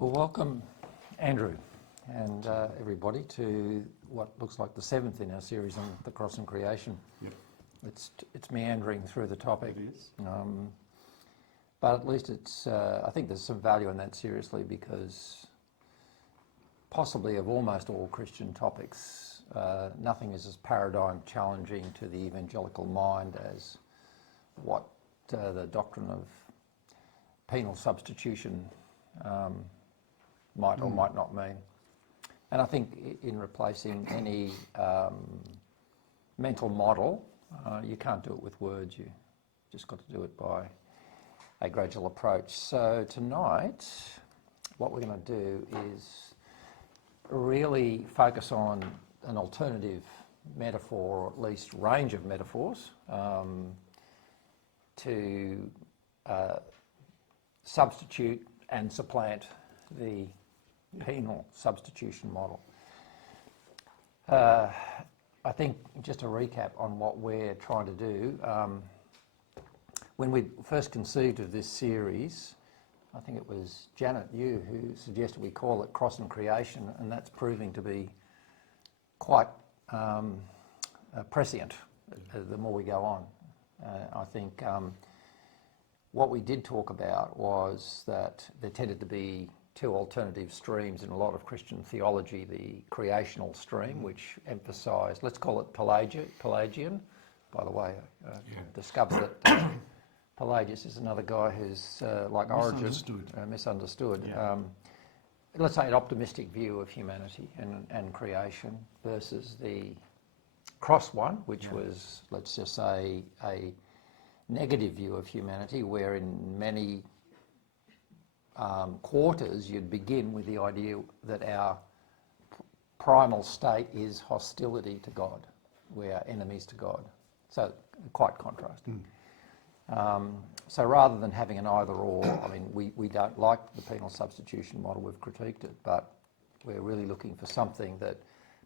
Well, welcome, Andrew, and everybody to what looks like the 7th in our series on the cross and creation. Yep. It's meandering through the topic. It is. But at least it's, I think there's some value in that seriously, because possibly of almost all Christian topics, nothing is as paradigm challenging to the evangelical mind as what the doctrine of penal substitution might or might not mean. And I think in replacing any mental model, you can't do it with words, you just got to do it by a gradual approach. So tonight, what we're going to do is really focus on an alternative metaphor, or at least range of metaphors, to substitute and supplant the penal substitution model. I think, just a recap on what we're trying to do, when we first conceived of this series, I think it was Janet, you, who suggested we call it Cross and Creation, and that's proving to be quite prescient the more we go on. I think what we did talk about was that there tended to be two alternative streams in a lot of Christian theology: the creational stream, which emphasised, let's call it Pelagian. By the way, discovered that Pelagius is another guy who's, like Origen, misunderstood. Yeah. Let's say an optimistic view of humanity and creation, versus the cross one, which was, let's just say, a negative view of humanity, where in many quarters you'd begin with the idea that our primal state is hostility to God. We are enemies to God. So quite contrasting. So rather than having an either or, I mean, we don't like the penal substitution model, we've critiqued it, but we're really looking for something that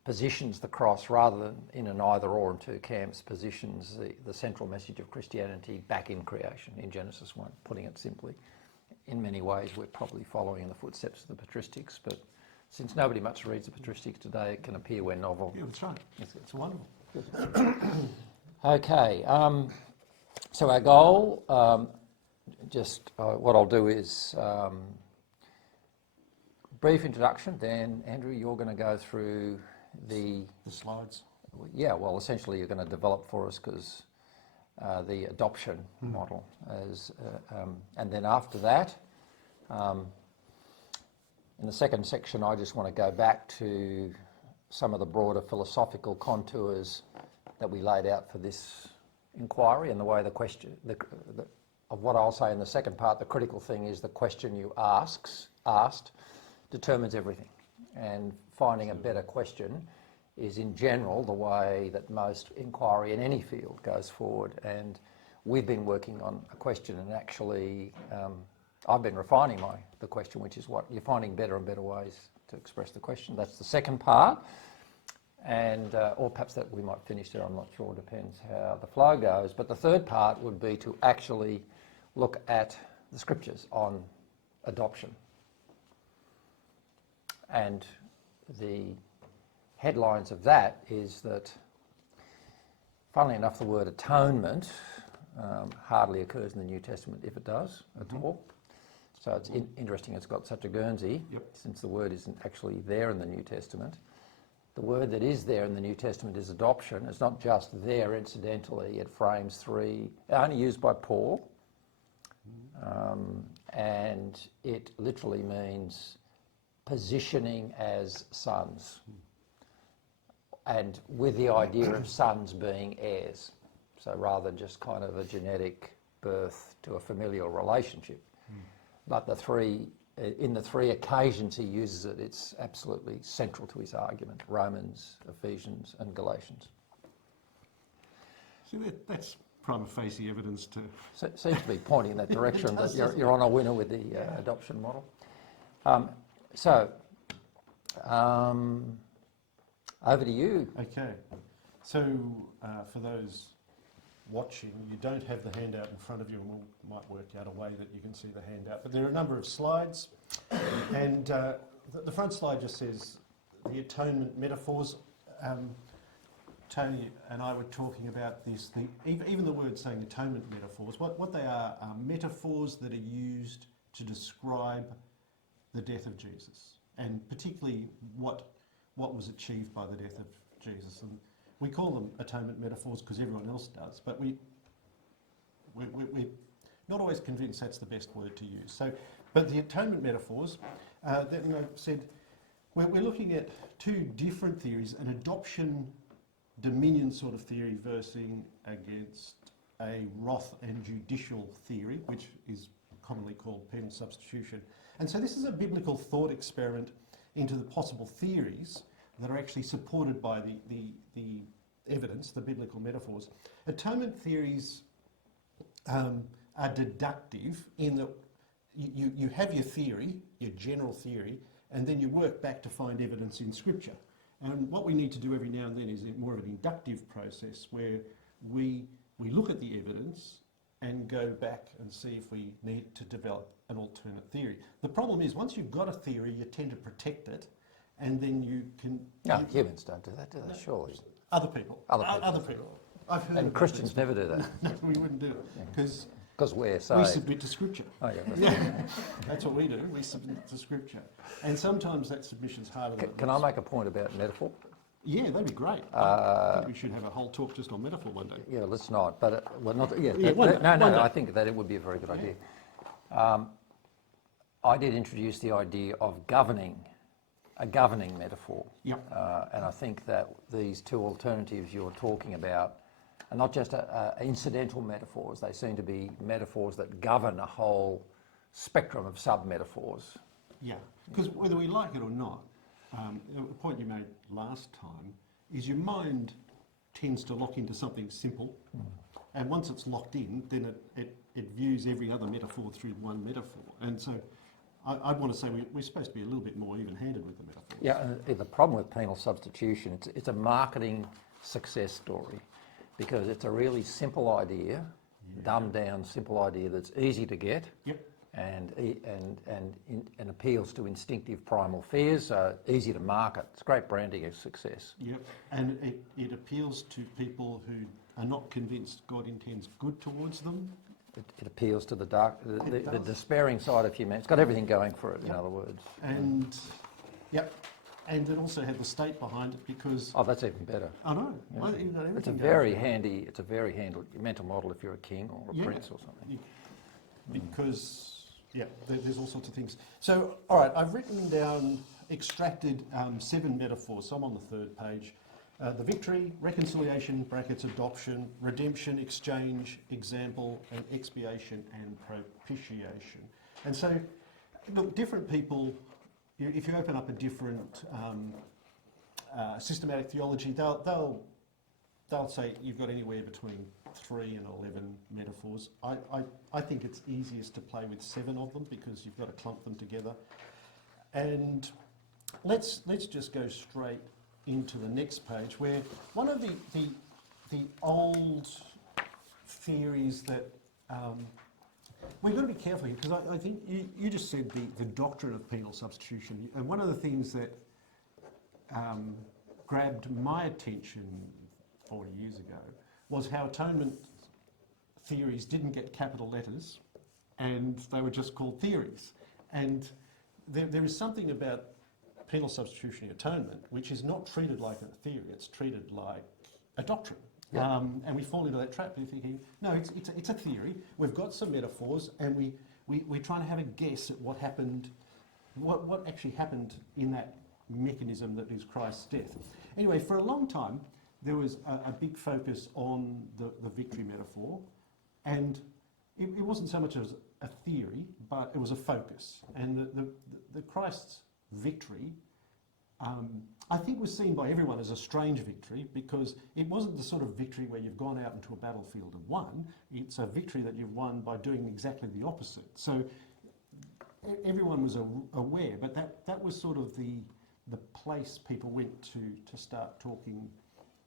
positions the cross, rather than in an either or in two camps, positions the central message of Christianity back in creation, in Genesis 1, putting it simply. In many ways we're probably following in the footsteps of the patristics, but since nobody much reads the patristics today, it can appear we're novel. Yeah, that's right. It's wonderful. Okay, so our goal, what I'll do is brief introduction, then Andrew, you're going to go through the slides. Yeah, well, essentially you're going to develop for us, because the adoption model, and then after that, in the second section, I just want to go back to some of the broader philosophical contours that we laid out for this inquiry, and the way the question of what I'll say in the second part. The critical thing is the question you asked determines everything, and finding a better question is in general the way that most inquiry in any field goes forward. And we've been working on a question, and actually I've been refining the question, which is what you're finding better and better ways to express the question. That's the second part, and or perhaps that we might finish there, I'm not sure, depends how the flow goes. But the third part would be to actually look at the scriptures on adoption, and the headlines of that is that, funnily enough, the word atonement hardly occurs in the New Testament, if it does at all. So it's interesting it's got such a Guernsey, since the word isn't actually there in the New Testament. The word that is there in the New Testament is adoption. It's not just there incidentally, it frames three, only used by Paul, and it literally means positioning as sons, and with the idea of sons being heirs. So rather than just kind of a genetic birth to a familial relationship. But in the three occasions he uses it, it's absolutely central to his argument: Romans, Ephesians and Galatians. So that's prima facie evidence to... So it seems to be pointing in that direction, that you're on a winner with the adoption model. Over to you. Okay. So for those watching, you don't have the handout in front of you, and we might work out a way that you can see the handout. But there are a number of slides, and the front slide just says the atonement metaphors. Tony and I were talking about this. Even the word saying atonement metaphors, what they are metaphors that are used to describe the death of Jesus, and particularly what was achieved by the death of Jesus. And we call them atonement metaphors because everyone else does, but we're not always convinced that's the best word to use. So, but the atonement metaphors, that said, we're looking at two different theories: an adoption dominion sort of theory versus against a wrath and judicial theory, which is commonly called penal substitution. And so this is a biblical thought experiment into the possible theories that are actually supported by the evidence, the biblical metaphors. Atonement theories are deductive in that you have your theory, your general theory, and then you work back to find evidence in Scripture. And what we need to do every now and then is more of an inductive process where we look at the evidence and go back and see if we need to develop an alternate theory. The problem is, once you've got a theory, you tend to protect it, and then you can... No, humans don't do that, do they? Surely. Other people. Other people. I've heard and Christians never do that. No, we wouldn't do it, because we're we saved. submit to Scripture. Oh, yeah, That's what we do. We submit to Scripture. And sometimes that submission's harder than Can I make a point about metaphor? Yeah, that'd be great. I think we should have a whole talk just on metaphor one day. Yeah, let's not. But well, not. Yeah, one day. I think that it would be a very good idea. I did introduce the idea of a governing metaphor. Yep. And I think that these two alternatives you're talking about are not just incidental metaphors. They seem to be metaphors that govern a whole spectrum of sub-metaphors. Yeah, because whether we like it or not, the point you made last time is your mind tends to lock into something simple, and once it's locked in, then it views every other metaphor through one metaphor. And so I'd want to say we're supposed to be a little bit more even-handed with the metaphors. Yeah, and the problem with penal substitution, it's a marketing success story, because it's a really simple idea, dumbed down simple idea that's easy to get. Yep. And appeals to instinctive primal fears, so easy to market. It's great branding of success. Yep, and it appeals to people who are not convinced God intends good towards them. It appeals to the dark, the despairing side of humanity. It's got everything going for it, in other words. And, and it also had the state behind it because... Oh, that's even better. I know. Yeah. Well, you've got It's a everything very handy mental model if you're a king or a prince or something. Because... Yeah, there's all sorts of things. So, all right, I've written down, extracted 7 metaphors. So I'm on the 3rd page. The victory, reconciliation, brackets, adoption, redemption, exchange, example, and expiation and propitiation. And so, look, different people, if you open up a different systematic theology, they'll say you've got anywhere between 3 and 11 metaphors. I think it's easiest to play with 7 of them because you've got to clump them together. And let's just go straight into the next page, where one of the old theories that we've got to be careful here, because I think you just said the doctrine of penal substitution, and one of the things that grabbed my attention 40 years ago was how atonement theories didn't get capital letters and they were just called theories. And there is something about penal substitution atonement which is not treated like a theory, it's treated like a doctrine. Yeah. And we fall into that trap of thinking, no, it's a theory, we've got some metaphors, and we're trying to have a guess at what happened, what actually happened in that mechanism that is Christ's death. Anyway, for a long time, there was a big focus on the victory metaphor, and it wasn't so much as a theory, but it was a focus. And the Christ's victory, I think, was seen by everyone as a strange victory, because it wasn't the sort of victory where you've gone out into a battlefield and won. It's a victory that you've won by doing exactly the opposite. So everyone was aware, but that was sort of the place people went to start talking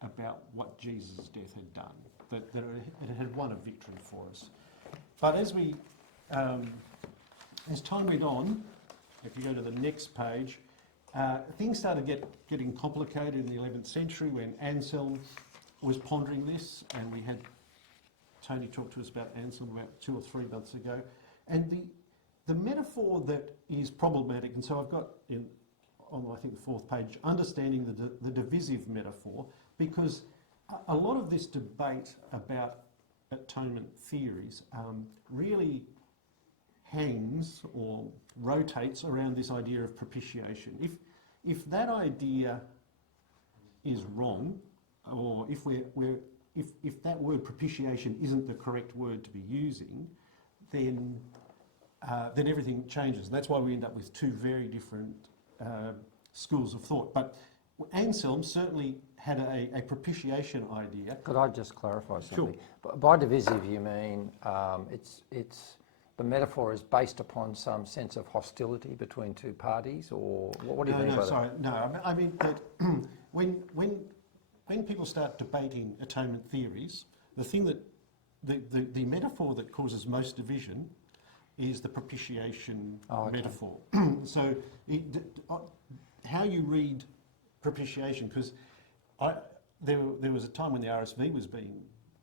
about what Jesus' death had done. that it had won a victory for us. But as we, as time went on, if you go to the next page, things started getting complicated in the 11th century when Anselm was pondering this, and we had Tony talk to us about Anselm about 2 or 3 months ago. And the metaphor that is problematic, and so I've got on I think the 4th page, understanding the divisive metaphor, because a lot of this debate about atonement theories really hangs or rotates around this idea of propitiation. If that idea is wrong, or if if that word propitiation isn't the correct word to be using, then everything changes. And that's why we end up with 2 very different schools of thought. But Anselm certainly had a propitiation idea. Could I just clarify something? Sure. By divisive, you mean it's the metaphor is based upon some sense of hostility between 2 parties, or what do you mean by that? Sorry, no. I mean that when people start debating atonement theories, the thing that the metaphor that causes most division is the propitiation metaphor. So how you read propitiation, because there was a time when the RSV was being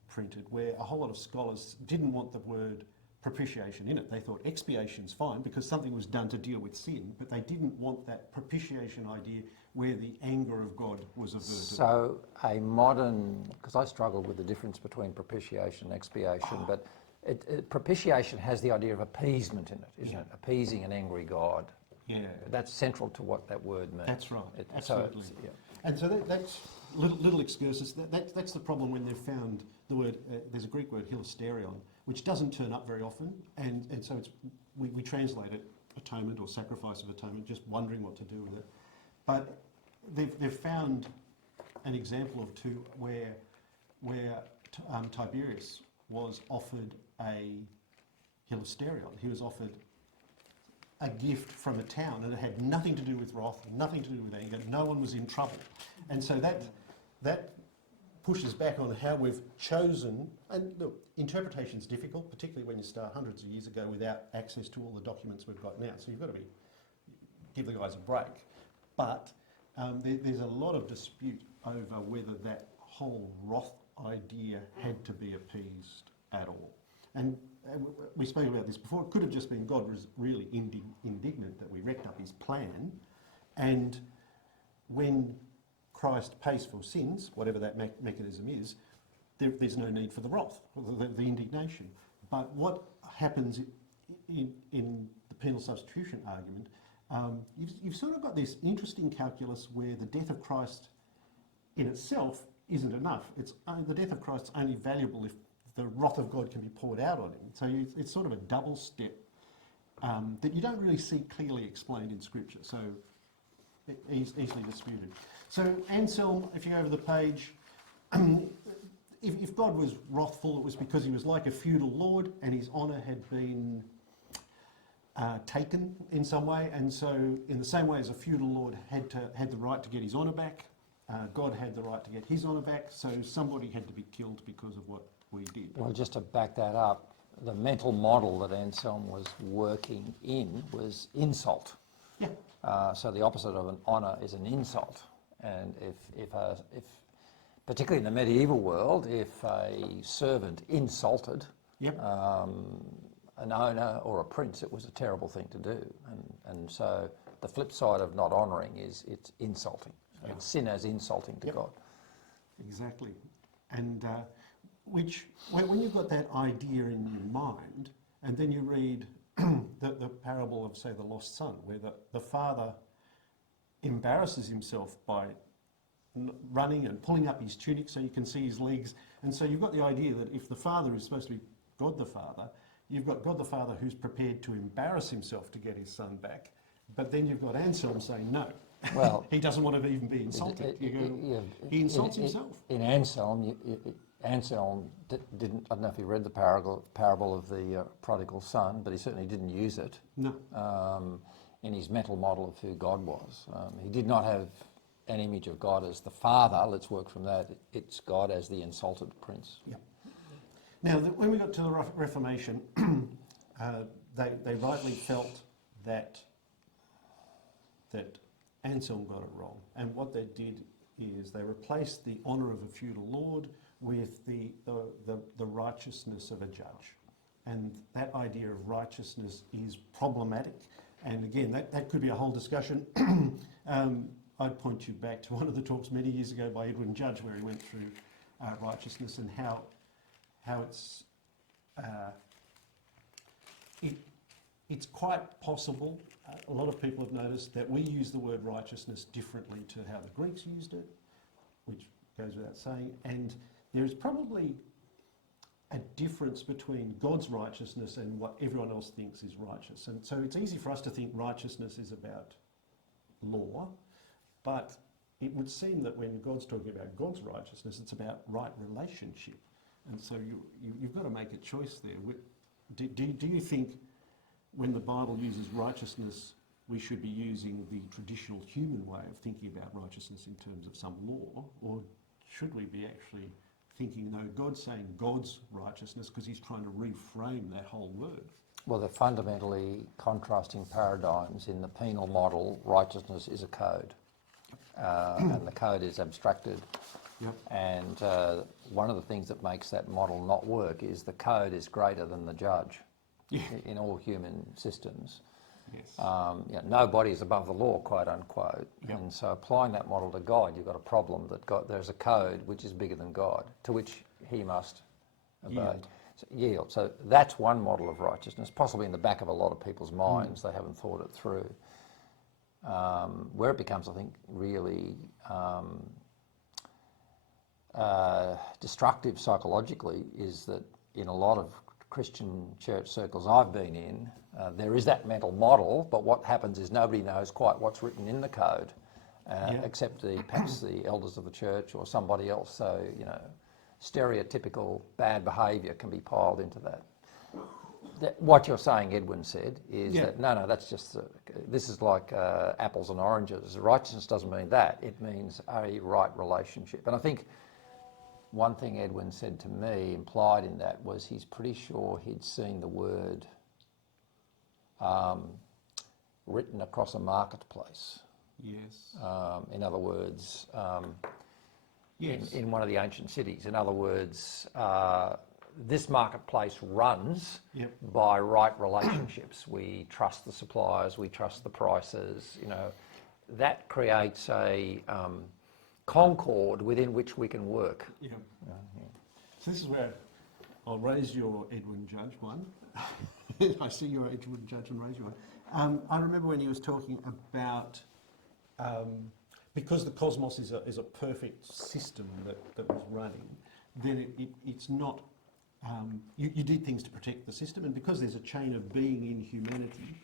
printed where a whole lot of scholars didn't want the word propitiation in it. They thought expiation's fine because something was done to deal with sin, but they didn't want that propitiation idea where the anger of God was averted. So a modern, because I struggle with the difference between propitiation and expiation, but propitiation has the idea of appeasement in it, isn't it? Appeasing an angry God. Yeah. That's central to what that word means. That's right, absolutely. And so that's little excursus. That's the problem when they've found the word, there's a Greek word, hilasterion, which doesn't turn up very often, and so we translate it atonement or sacrifice of atonement, just wondering what to do with it. But they've found an example of 2 where Tiberius was offered a hilasterion. He was offered a gift from a town, and it had nothing to do with wrath, nothing to do with anger. No one was in trouble, and so that pushes back on how we've chosen. And look, interpretation's difficult, particularly when you start hundreds of years ago without access to all the documents we've got now. So you've got to give the guys a break. But there's a lot of dispute over whether that whole wrath idea had to be appeased at all. And we spoke about this before. It could have just been God was really indignant that we wrecked up his plan, and when Christ pays for sins, whatever that mechanism is, there's no need for the wrath, the indignation. But what happens in the penal substitution argument, you've sort of got this interesting calculus where the death of Christ in itself isn't enough. The death of Christ's only valuable if the wrath of God can be poured out on him. So it's sort of a double step that you don't really see clearly explained in Scripture. So easily disputed. So Anselm, if you go over the page, if God was wrathful, it was because he was like a feudal lord and his honour had been taken in some way, and so in the same way as a feudal lord had the right to get his honour back, God had the right to get his honour back, so somebody had to be killed because of what we did. Well, just to back that up, the mental model that Anselm was working in was insult. Yeah. So the opposite of an honour is an insult. And if particularly in the medieval world, if a servant insulted an owner or a prince, it was a terrible thing to do. And so the flip side of not honouring is it's insulting. So it's sin as insulting to God. Exactly. And which, when you've got that idea in your mind, and then you read the parable of, say, the lost son, where the father embarrasses himself by running and pulling up his tunic so you can see his legs. And so you've got the idea that if the father is supposed to be God the Father, you've got God the Father who's prepared to embarrass himself to get his son back. But then you've got Anselm saying no. Well, he doesn't want to even be insulted. He insults himself. In Anselm, Anselm didn't, I don't know if he read the parable of the prodigal son, but he certainly didn't use it. No. In his mental model of who God was. He did not have an image of God as the Father. Let's work from that. It's God as the insulted prince. Yeah. Now, when we got to the Reformation, they rightly felt that Anselm got it wrong. And what they did is they replaced the honour of a feudal lord with the righteousness of a judge. And that idea of righteousness is problematic. And again, that could be a whole discussion. I'd point you back to one of the talks many years ago by Edwin Judge, where he went through righteousness and how it's quite possible. A lot of people have noticed that we use the word righteousness differently to how the Greeks used it, which goes without saying. And there is probably a difference between God's righteousness and what everyone else thinks is righteous. And so it's easy for us to think righteousness is about law, but it would seem that when God's talking about God's righteousness, it's about right relationship. And so you've got to make a choice there. Do you think when the Bible uses righteousness, we should be using the traditional human way of thinking about righteousness in terms of some law, or should we be actually thinking, no, God's saying God's righteousness because he's trying to reframe that whole word? Well, they're fundamentally contrasting paradigms. In the penal model, righteousness is a code, and the code is abstracted. Yep. And one of the things that makes that model not work is the code is greater than the judge in all human systems. Yes. Nobody is above the law, quote unquote. Yep. And so applying that model to God, you've got a problem that there's a code which is bigger than God, to which he must obey. Yield. So that's one model of righteousness, possibly in the back of a lot of people's minds. They haven't thought it through. Where it becomes, I think, really destructive psychologically is that in a lot of Christian church circles I've been in, there is that mental model, but what happens is nobody knows quite what's written in the code, except perhaps the elders of the church or somebody else. So, stereotypical bad behaviour can be piled into that. What you're saying, Edwin said, is that no, that's just, this is like apples and oranges. Righteousness doesn't mean that. It means a right relationship. And I think one thing Edwin said to me, implied in that, was he's pretty sure he'd seen the word written across a marketplace. Yes. In other words, yes. in one of the ancient cities. In other words, this marketplace runs by right relationships. We trust the suppliers, we trust the prices. That creates a concord within which we can work. Yeah. So this is where I'll raise your Edwin Judge one. I see your Edwin Judge and raise your one. I remember when he was talking about because the cosmos is a perfect system that was running, then it's not. You did things to protect the system, and because there's a chain of being in humanity,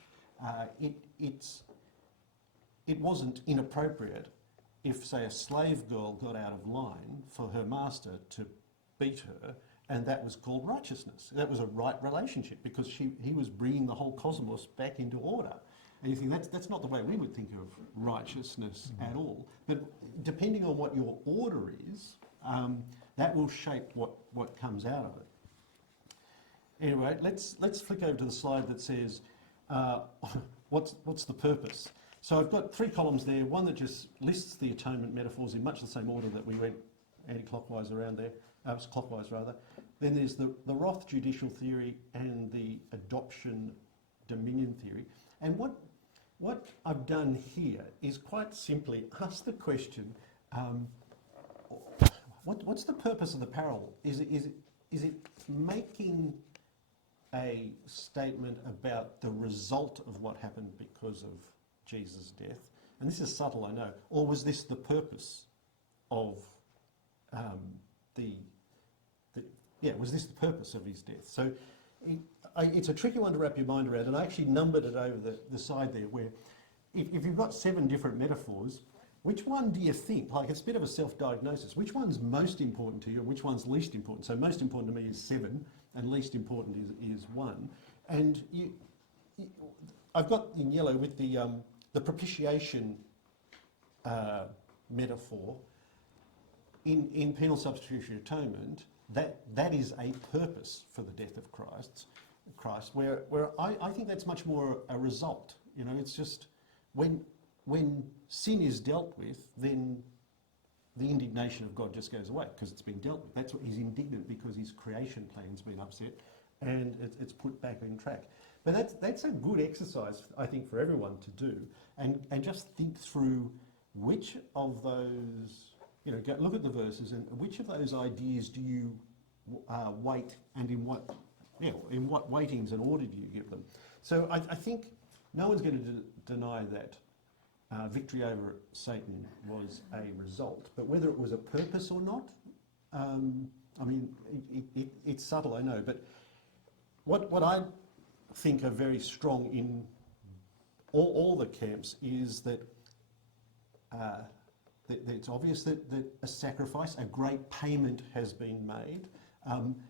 it wasn't inappropriate if, say, a slave girl got out of line for her master to beat her, and that was called righteousness. That was a right relationship because he was bringing the whole cosmos back into order. And you think that's not the way we would think of righteousness at all. But depending on what your order is, that will shape what comes out of it. Anyway, let's flick over to the slide that says what's the purpose. So I've got 3 columns there. One that just lists the atonement metaphors in much the same order that we went anti-clockwise around there. Clockwise rather. Then there's the Roth judicial theory and the adoption dominion theory. And what I've done here is quite simply ask the question, what's the purpose of the parable? Is it making a statement about the result of what happened because of Jesus' death? And this is subtle, I know. Or was this the purpose of was this the purpose of his death? So it's a tricky one to wrap your mind around, and I actually numbered it over the side there, where if you've got 7 different metaphors, which one do you think, like it's a bit of a self-diagnosis, which one's most important to you and which one's least important? So most important to me is 7 and least important is 1. And I've got in yellow with the propitiation metaphor. In penal substitutionary atonement, that is a purpose for the death of Christ, where I think that's much more a result. You know, it's just when sin is dealt with, then the indignation of God just goes away because it's been dealt with. That's what he's indignant because his creation plan's been upset and it's put back on track. But that's a good exercise, I think, for everyone to do and just think through which of those, you know, look at the verses and which of those ideas do you weight and in what weightings and order do you give them. So I think no one's going to deny that victory over Satan was a result, but whether it was a purpose or not, I mean, it's subtle, I know, but what I think are very strong in all the camps is that it's obvious that a sacrifice, a great payment has been made.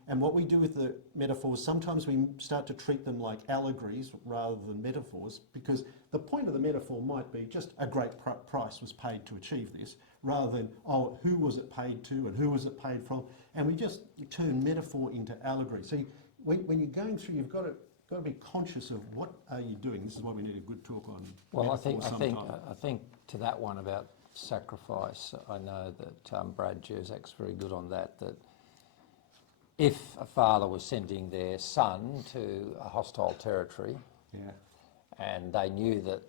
And what we do with the metaphors, sometimes we start to treat them like allegories rather than metaphors, because the point of the metaphor might be just a great price was paid to achieve this, rather than, oh, who was it paid to and who was it paid from? And we just turn metaphor into allegory. So when you're going through, you've got to be conscious of what are you doing. This is why we need a good talk on metaphor sometime. I think to that one about sacrifice, I know that Brad Jerzak's very good on that if a father was sending their son to a hostile territory, and they knew that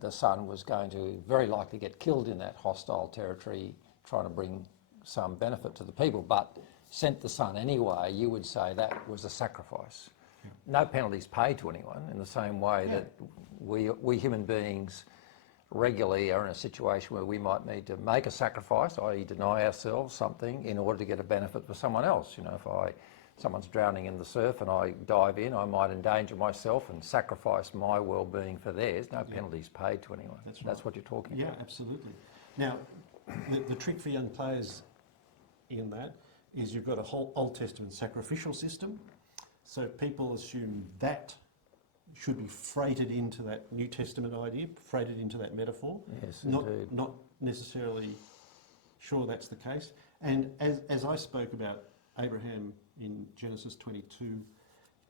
the son was going to very likely get killed in that hostile territory trying to bring some benefit to the people, but sent the son anyway, you would say that was a sacrifice. No penalties paid to anyone, in the same way that we human beings regularly are in a situation where we might need to make a sacrifice, i.e. deny ourselves something in order to get a benefit for someone else. You know, if someone's drowning in the surf and I dive in, I might endanger myself and sacrifice my well-being for theirs. No penalties paid to anyone. That's right. That's what you're talking about. Yeah, absolutely. Now, the trick for young players in that is you've got a whole Old Testament sacrificial system. So people assume that should be freighted into that New Testament idea, freighted into that metaphor. Yes, indeed. Not necessarily sure that's the case. And as I spoke about Abraham in Genesis 22,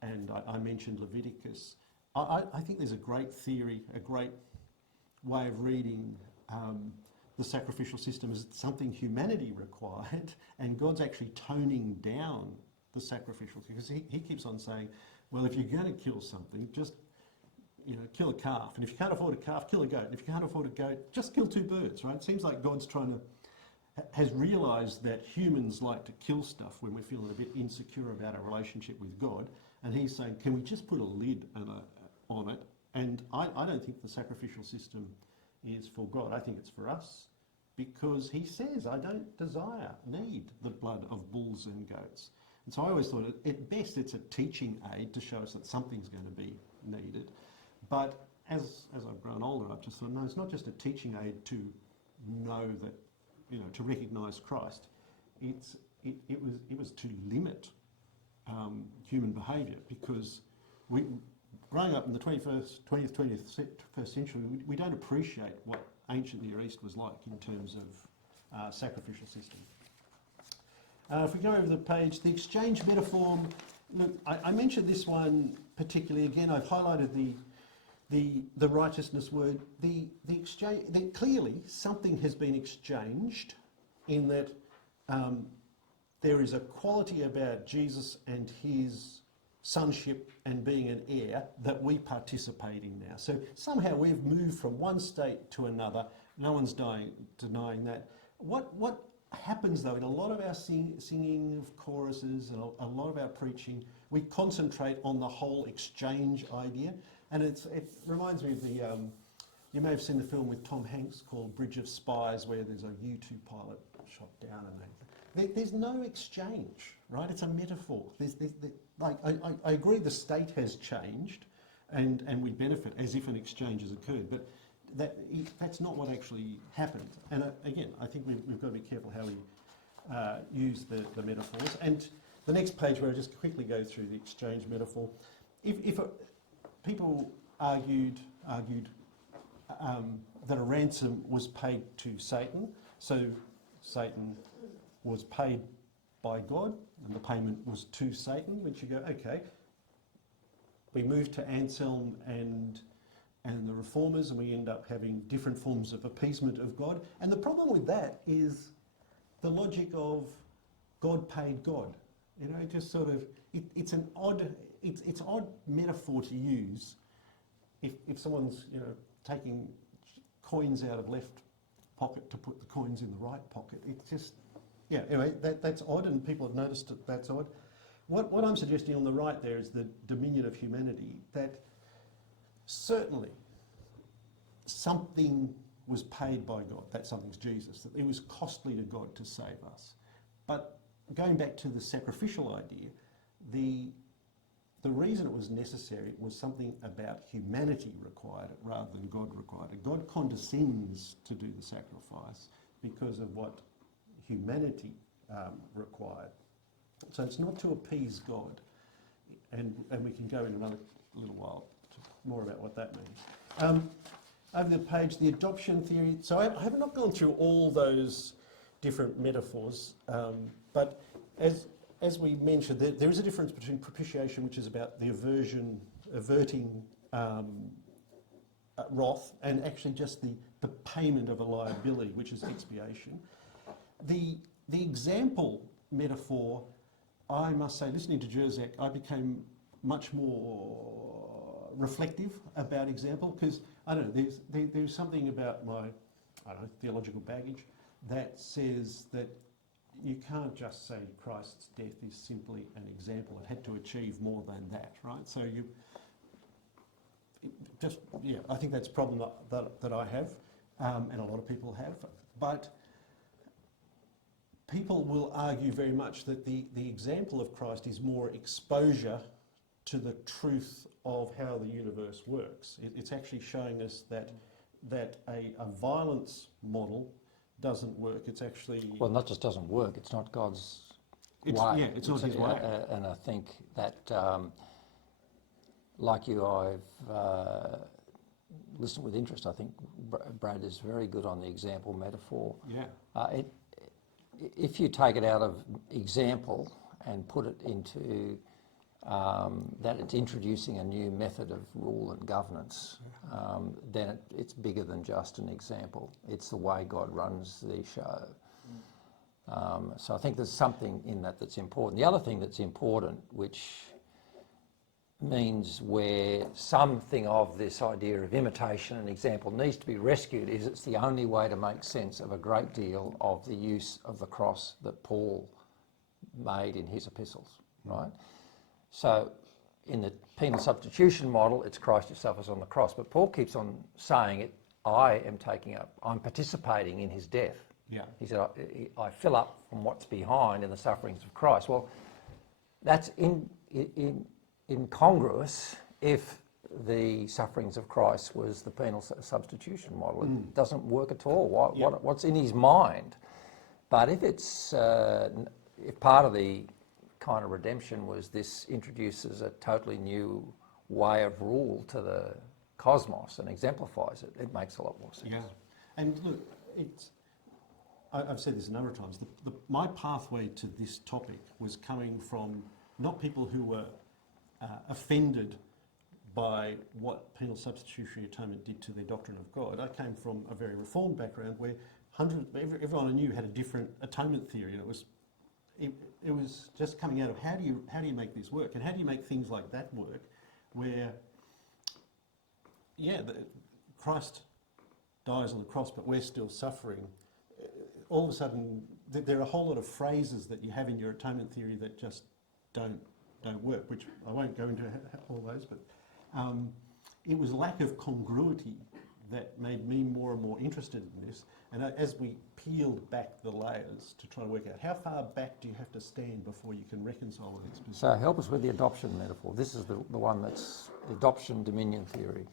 and I mentioned Leviticus, I think there's a great theory, a great way of reading the sacrificial system as something humanity required, and God's actually toning down the sacrificial, because he keeps on saying, well, if you're going to kill something, just kill a calf. And if you can't afford a calf, kill a goat. And if you can't afford a goat, just kill 2 birds, right? It seems like God's has realised that humans like to kill stuff when we're feeling a bit insecure about our relationship with God. And he's saying, can we just put a lid on it? And I don't think the sacrificial system is for God. I think it's for us, because he says, I don't need the blood of bulls and goats. And so I always thought, at best, it's a teaching aid to show us that something's going to be needed. But as I've grown older, I've just thought, no, it's not just a teaching aid to know that, to recognise Christ. It was to limit human behaviour, because growing up in the 21st century, we don't appreciate what ancient Near East was like in terms of sacrificial system. If we go over the page, the exchange metaphor, look, I mentioned this one particularly. Again, I've highlighted the righteousness word. The exchange, clearly something has been exchanged, in that there is a quality about Jesus and his sonship and being an heir that we participate in now. So somehow we've moved from one state to another. No one's denying that. What happens though in a lot of our singing of choruses and a lot of our preaching, we concentrate on the whole exchange idea. And it reminds me of you may have seen the film with Tom Hanks called Bridge of Spies, where there's a U-2 pilot shot down, and there's no exchange, right? It's a metaphor. I agree the state has changed, and we benefit as if an exchange has occurred, but that's not what actually happened. And again, I think we've got to be careful how we use the metaphors. And the next page, where I just quickly go through the exchange metaphor, if people argued that a ransom was paid to Satan, so Satan was paid by God, and the payment was to Satan, which you go, okay, we move to Anselm and the Reformers, and we end up having different forms of appeasement of God. And the problem with that is the logic of God paid God. You know, just sort of, it's an odd metaphor to use if someone's, you know, taking coins out of left pocket to put the coins in the right pocket. It's just, yeah, anyway, that's odd, and people have noticed that that's odd. What I'm suggesting on the right there is the dominion of humanity, that certainly something was paid by God. That something's Jesus, that it was costly to God to save us. But going back to the sacrificial idea, the reason it was necessary was something about humanity required it rather than God required it. God condescends to do the sacrifice because of what humanity required. So it's not to appease God, and we can go in another little while to more about what that means. Over the page, the adoption theory. So I have not gone through all those different metaphors, but as we mentioned, there is a difference between propitiation, which is about the averting wrath, and actually just the payment of a liability, which is expiation. The example metaphor, I must say, listening to Jerzak, I became much more reflective about example, because, I don't know, there's something about my, I don't know, theological baggage that says that you can't just say Christ's death is simply an example. It had to achieve more than that, right? So I think that's a problem that I have, and a lot of people have. But people will argue very much that the example of Christ is more exposure to the truth of how the universe works. It's actually showing us that a violence model doesn't work. It's actually... Well, not just doesn't work, it's not God's way. Yeah, it's not his way. And I think that, like you, I've listened with interest. I think Brad is very good on the example metaphor. Yeah. If you take it out of example and put it into that it's introducing a new method of rule and governance, then it's bigger than just an example. It's the way God runs the show. So I think there's something in that that's important. The other thing that's important, which means where something of this idea of imitation and example needs to be rescued, is it's the only way to make sense of a great deal of the use of the cross that Paul made in his epistles, right? So in the penal substitution model, it's Christ who suffers on the cross, but Paul keeps on saying it, I'm participating in his death. Yeah. He said, I fill up from what's behind in the sufferings of Christ. Well, that's incongruous if the sufferings of Christ was the penal substitution model. It doesn't work at all. What's in his mind? But if it's if part of the kind of redemption was this introduces a totally new way of rule to the cosmos and exemplifies it, it makes a lot more sense. Yeah, and look, I've said this a number of times, my pathway to this topic was coming from not people who were offended by what penal substitutionary atonement did to their doctrine of God. I came from a very reformed background where everyone I knew had a different atonement theory, and it was just coming out of how do you make this work, and how do you make things like that work, where Christ dies on the cross, but we're still suffering. All of a sudden, there are a whole lot of phrases that you have in your atonement theory that just don't work, which I won't go into all those, but it was lack of congruity that made me more and more interested in this. And as we peeled back the layers to try to work out how far back do you have to stand before you can reconcile with these positions. So help us with the adoption metaphor. This is the one that's the adoption dominion theory.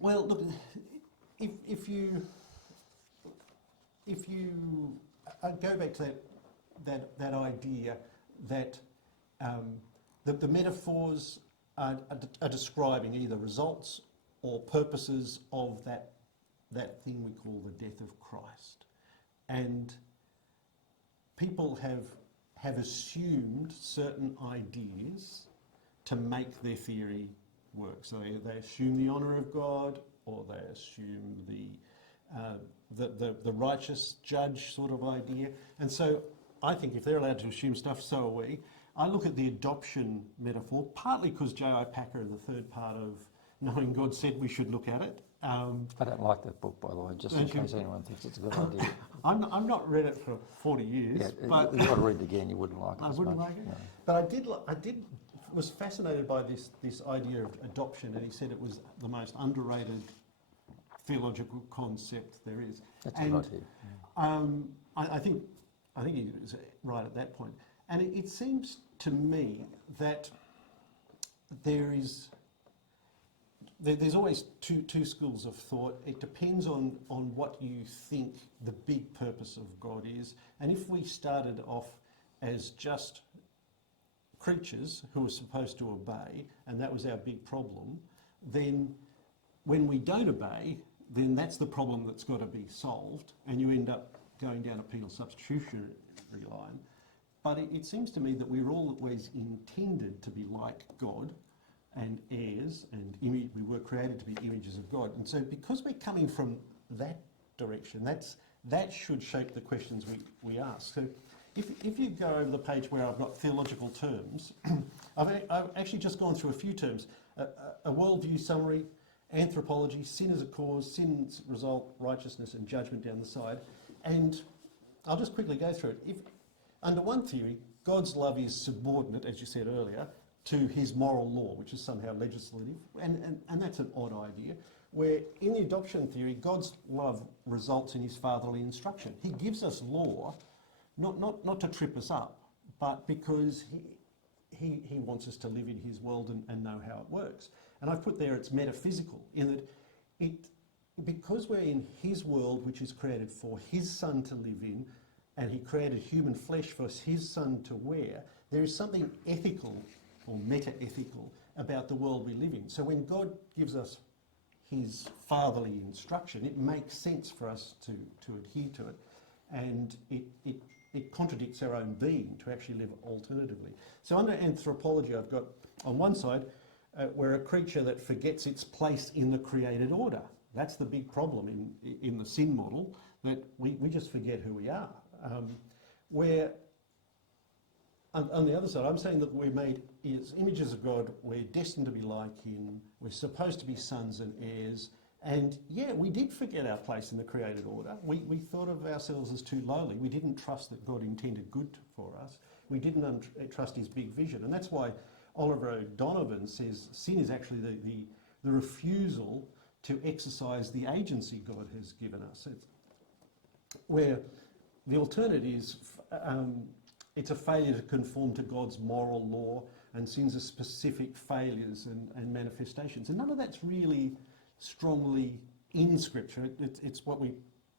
Well, look, if you go back to that idea that the metaphors are describing either results or purposes of that thing we call the death of Christ. And people have have assumed certain ideas to make their theory work. So they assume the honour of God, or they assume the righteous judge sort of idea. And so I think if they're allowed to assume stuff, so are we. I look at the adoption metaphor, partly because J.I. Packer in the third part of Knowing God said we should look at it. I don't like that book, by the way, just in case anyone thinks it's a good idea. I've not read it for 40 years. Yeah, but you've got to read it again, you wouldn't like it I as wouldn't much. like it. No. But I was fascinated by this idea of adoption, and he said it was the most underrated theological concept there is. That's a good idea. I think he was right at that point. And it seems to me that there's always two schools of thought. It depends on what you think the big purpose of God is. And if we started off as just creatures who were supposed to obey, and that was our big problem, then when we don't obey, then that's the problem that's got to be solved, and you end up going down a penal substitutionary line. But it seems to me that we're always intended to be like God and heirs, and we were created to be images of God. And so because we're coming from that direction, that should shape the questions we ask. So if you go over the page where I've got theological terms, I've actually just gone through a few terms. A worldview summary, anthropology, sin as a cause, sin's result, righteousness and judgment down the side. And I'll just quickly go through it. Under one theory, God's love is subordinate, as you said earlier, to his moral law, which is somehow legislative, and that's an odd idea, where in the adoption theory, God's love results in his fatherly instruction. He gives us law, not to trip us up, but because he wants us to live in his world and know how it works. And I've put there it's metaphysical, in that because we're in his world, which is created for his son to live in, and he created human flesh for his son to wear, there is something ethical or meta-ethical about the world we live in. So when God gives us his fatherly instruction, it makes sense for us to adhere to it, and it contradicts our own being to actually live alternatively. So under anthropology, I've got on one side, we're a creature that forgets its place in the created order. That's the big problem in the sin model, that we just forget who we are. Where on the other side, I'm saying that we're made as images of God, we're destined to be like him, we're supposed to be sons and heirs, and yeah, we did forget our place in the created order. We thought of ourselves as too lowly. We didn't trust that God intended good for us. We didn't trust his big vision, and that's why Oliver O'Donovan says sin is actually the refusal to exercise the agency God has given us. It's where the alternative is it's a failure to conform to God's moral law, and sins are specific failures and manifestations. And none of that's really strongly in Scripture. It's what we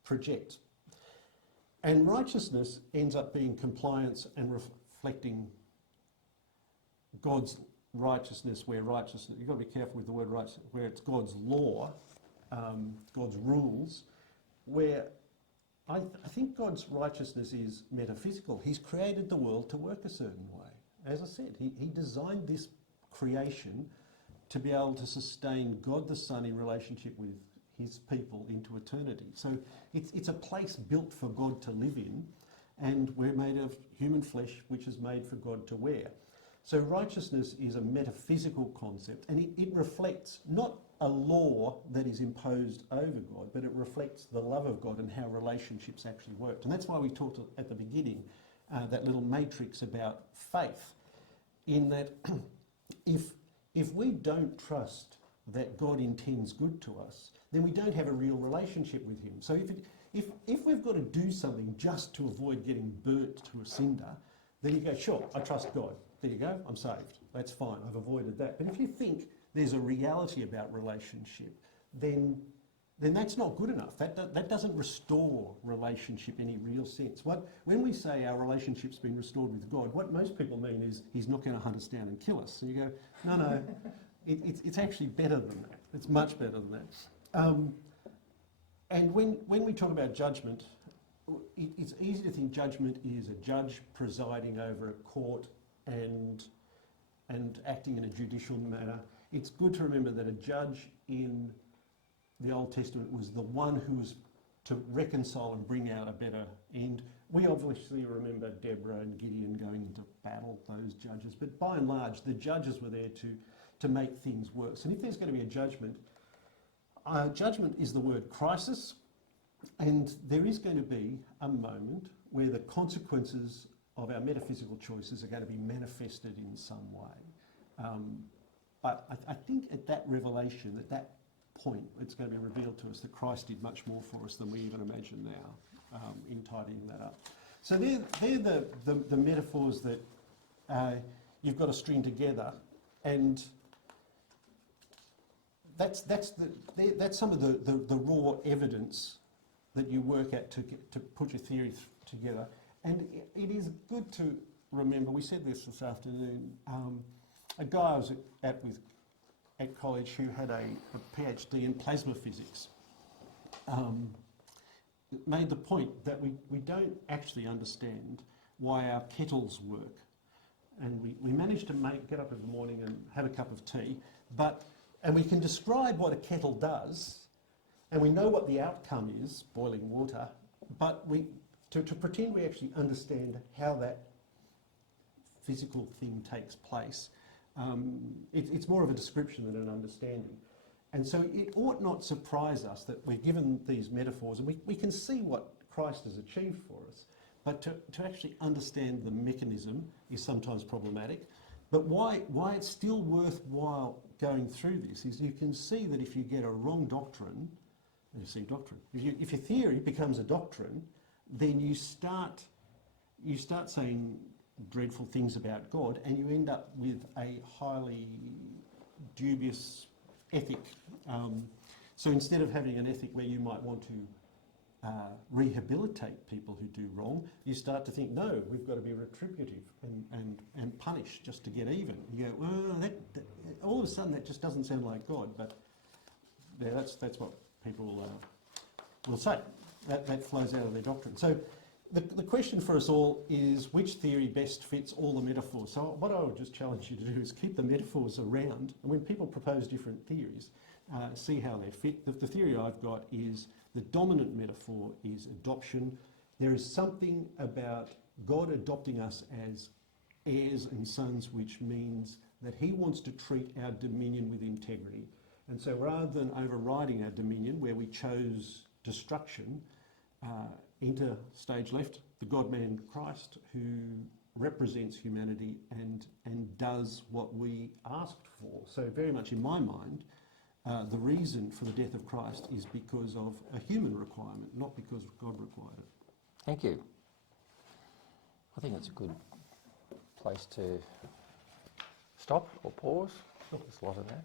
project. And righteousness ends up being compliance and reflecting God's righteousness, you've got to be careful with the word righteousness, where it's God's law, God's rules, where I think God's righteousness is metaphysical. He's created the world to work a certain way. As I said, he designed this creation to be able to sustain God the Son in relationship with his people into eternity. So it's a place built for God to live in, and we're made of human flesh, which is made for God to wear. So righteousness is a metaphysical concept, and it reflects not a law that is imposed over God, but it reflects the love of God and how relationships actually work. And that's why we talked at the beginning, that little matrix about faith, in that if we don't trust that God intends good to us, then we don't have a real relationship with him. So if we've got to do something just to avoid getting burnt to a cinder, then you go, sure, I trust God. There you go, I'm saved. That's fine, I've avoided that. But if you think there's a reality about relationship, then that's not good enough. That doesn't restore relationship in any real sense. When we say our relationship's been restored with God, what most people mean is he's not going to hunt us down and kill us. And you go, no, it's actually better than that. It's much better than that. And when we talk about judgment, it's easy to think judgment is a judge presiding over a court and acting in a judicial manner. It's good to remember that a judge in the Old Testament was the one who was to reconcile and bring out a better end. We obviously remember Deborah and Gideon going into battle, those judges, but by and large, the judges were there to make things worse. And if there's going to be a judgment, judgment is the word crisis, and there is going to be a moment where the consequences of our metaphysical choices are going to be manifested in some way. But I think at that revelation, at that point, it's going to be revealed to us that Christ did much more for us than we even imagine now, in tidying that up. So they're the metaphors that you've got to string together, and that's some of the raw evidence that you work at to put your theory together. And it is good to remember, we said this afternoon, a guy I was at college who had a PhD in plasma physics made the point that we don't actually understand why our kettles work. And we managed to get up in the morning and have a cup of tea, and we can describe what a kettle does, and we know what the outcome is, boiling water, but to pretend we actually understand how that physical thing takes place, it's more of a description than an understanding. And so it ought not surprise us that we're given these metaphors, and we can see what Christ has achieved for us, but to actually understand the mechanism is sometimes problematic. But why it's still worthwhile going through this is you can see that if you get a wrong doctrine, you see doctrine. If your theory becomes a doctrine, then you start saying dreadful things about God, and you end up with a highly dubious ethic. So instead of having an ethic where you might want to rehabilitate people who do wrong, you start to think, no, we've got to be retributive and punish just to get even. You go, well, that all of a sudden that just doesn't sound like God, but yeah, that's what people will say. That flows out of their doctrine. So the question for us all is which theory best fits all the metaphors. So what I would just challenge you to do is keep the metaphors around, and when people propose different theories, see how they fit. The theory I've got is the dominant metaphor is adoption. There is something about God adopting us as heirs and sons, which means that he wants to treat our dominion with integrity. And so rather than overriding our dominion where we chose destruction, enter stage left, the God-man Christ, who represents humanity and does what we asked for. So very much in my mind, the reason for the death of Christ is because of a human requirement, not because God required it. Thank you. I think it's a good place to stop or pause. There's a lot in there.